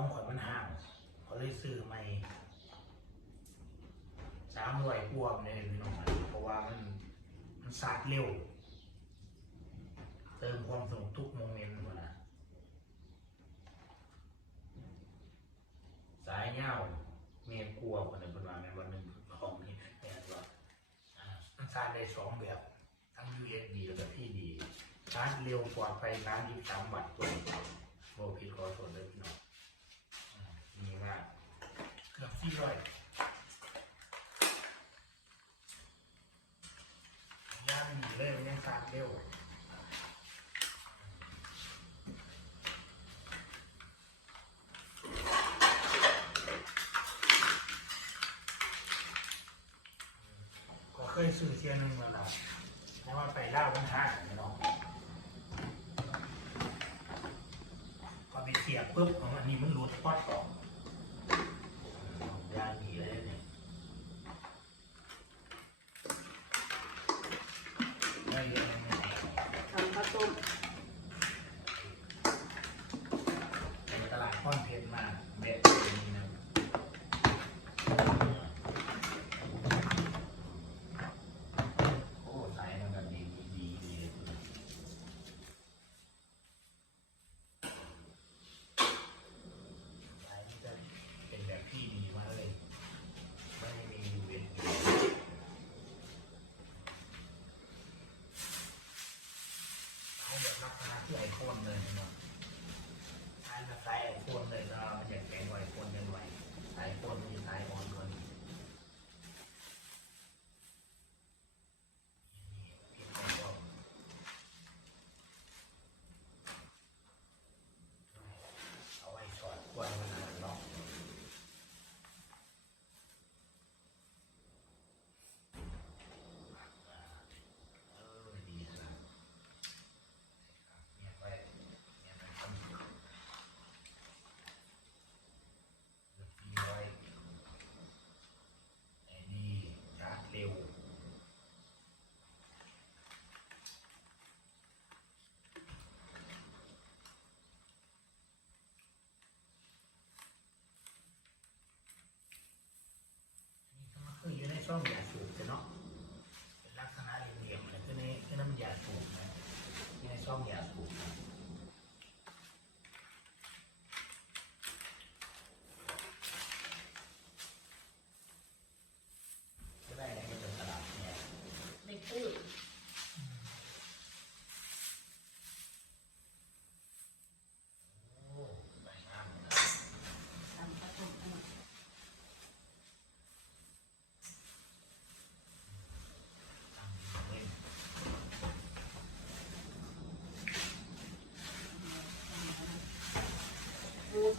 องข่อยมันห่างเขาเลยซื้อใหม่สามร้อยกว่าเนี่ยพี่น้องเพราะว่ามันมันสาดเร็ว เติมความสนุกทุกโมเมนต์หมดนะสายเงาเมียกลัวคนหนึ่งคนว่าในวันหนึ่งของนี้เนี่ยว่าอ่ามันสาดได้สองแบบ ทั้ง USB แล้วก็ PD ชาร์จเร็วปลอดภัยน้ำยี่สามวัตต์ตัวโบผิดขอโทษเลยพี่น้องอ่ามีมาก เกือบสี่ร้อยย่างดีเลยมันยังชาร์จเร็วก็เคยซื้อเทียนนึ่งแล้วแต่ว่าไปเล่าปัญหาไม่น้องพอไปเสียบปุ๊บของอันนี้มันหลุดพอดออก ยางดีเลยเนี่ยได้เยอะเลยเนี่ย ทำข้าวต้ม ในตลาดค้อนเพชรมาเด็ดอย่างนี้นะโอ้สายมันแบบดีดีดีเลย สายที่จะเป็นแบบที่ดีมากเลย ไม่มีเวทสายแบบลักษณะที่ไอโฟนเลยเนาะสายแบบสายไอโฟนเลยก็มันจะแข็งกว่าไอโฟนกันไวสายโฟนมีสายอ่อนกว่านี้นี่เพียงแต่ว่าเอาไว้สอดกวนมันเนาะ เออดีครับเนี่ยไปเนี่ยไปทำเลือกดีไว้ไอ้นี่ชาร์จเร็วนี่ก็มาคืออยู่ใน ช่องยาสูบจะเนาะเป็นลักษณะเหลี่ยมๆอะไรคือในคือน้ำยาสูบนะในช่องยาสูบนะได้อะไรก็เป็นตลาดเนี่ย ในตู้ โอ้ใบงามนะ ทำข้าวต้มเอามา ตั้งอยู่เล่น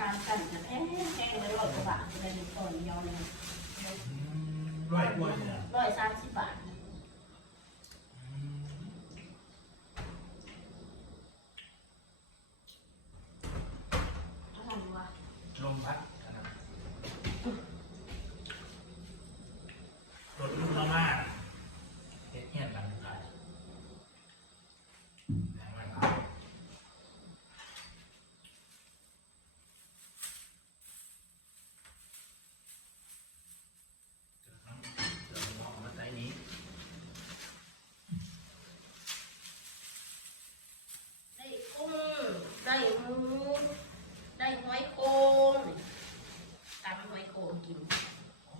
ดูตามกันนะเอ๊ะแกงเลยร้อยกว่าบาทเลยตอนยาวเลยอืมร้อยกว่าเนี่ยร้อยสามสิบบาท อืม อะไรวะ ลมพัดขนาดรถลูกละมาเฮ็ดเงี้ยหลังขายแรงมากครับ เรามองมาใต้นี้ ได้กุ้งได้หมูได้หอยโขงตำหอยโขงกิน โอ้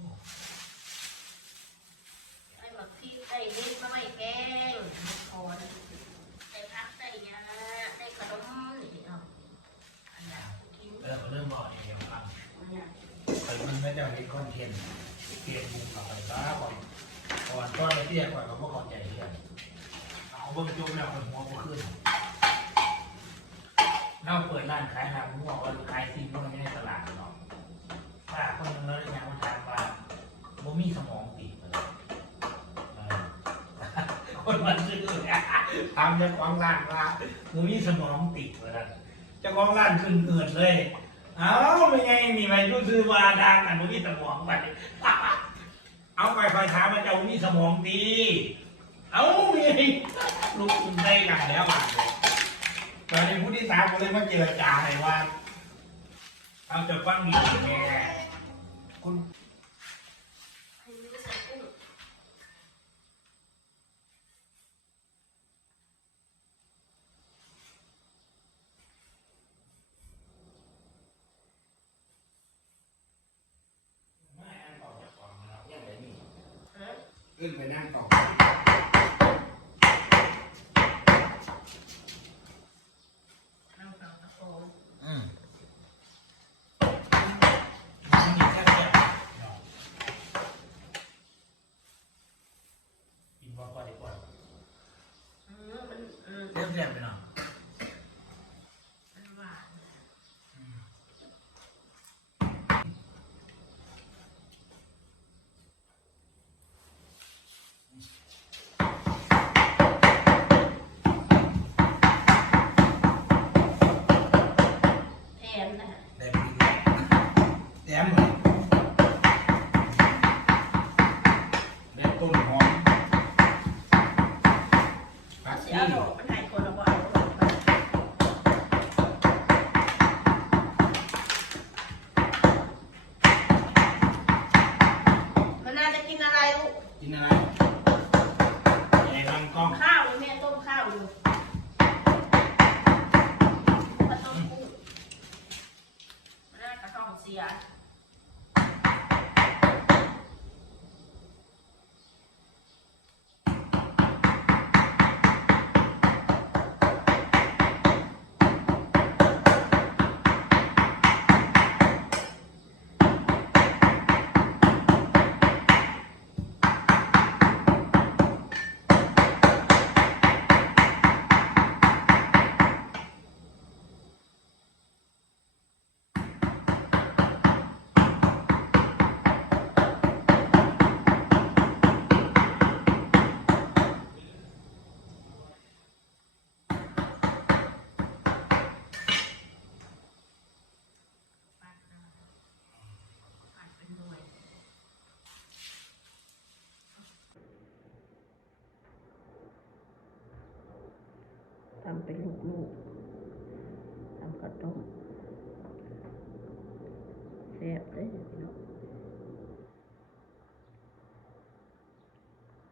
ได้หมักพริกได้เล็กน้อยแกงคอนได้ผักได้ยาได้ขนมนี่เอาอันนั้นกิน เริ่มเริ่มบอกเองครับ อันนั้น ไปมันไม่ได้มีคอนเทนต์เปลี่ยนมุมกลับไปบ้าก่อนก่อนก็เลยเตี้ยก่อนเราก็เข้าใจเรื่องเอาเบิ้งจุ่มแล้วคนหัวก็ขึ้นเราเปิดร้านขายหน้ำมั่วว่าขายสิ่งพวกนี้ในตลาดเนาะถ้าคนนึงแล้วยังมาถามว่าบ่มีสมองติดเลยคนมันซื้อเนี่ยถามเจ้าของร้านว่าบ่มีสมองติดเลยเจ้าของร้านขึ้นเกิดเลย เอาไม่ไงนีไปรู้ซื้อวาดากันมีสมองไปเอาไปคอยถามมันจะมีสมองดี เอามีลูกคุณได้กันแล้วอะตอนนี้ผู้ที่สามก็เลยมาเจรจาเลยว่าเอาจะฟังดีแม่ ขึ้นไปนั่งต่ออืมกินพอก่อนดีกว่าเริ่มแรงไปหน่อย เป็นลูกๆทำกระต้มแซ่บเลยพี่น้อง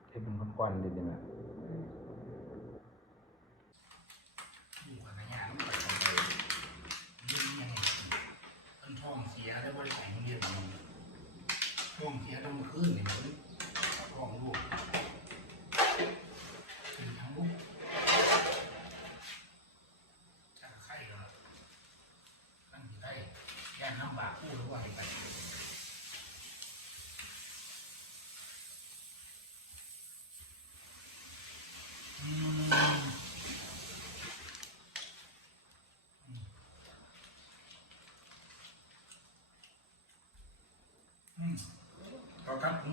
เทเป็นควันๆดีๆนะท้องเสียได้บริการเรียนท้องเสียต้องขึ้นเนี่ย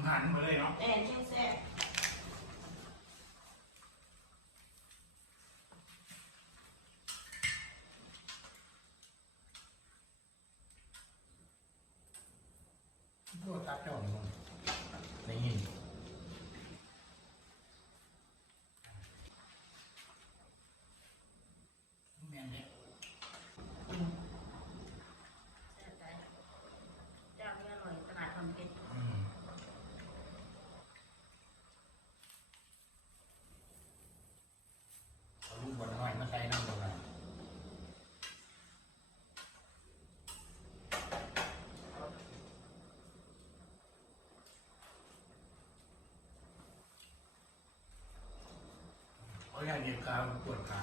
หันมาเลยเนาะแต่นี่แซ่บตัวตาจ้องในยิน เดียวกานปวดขา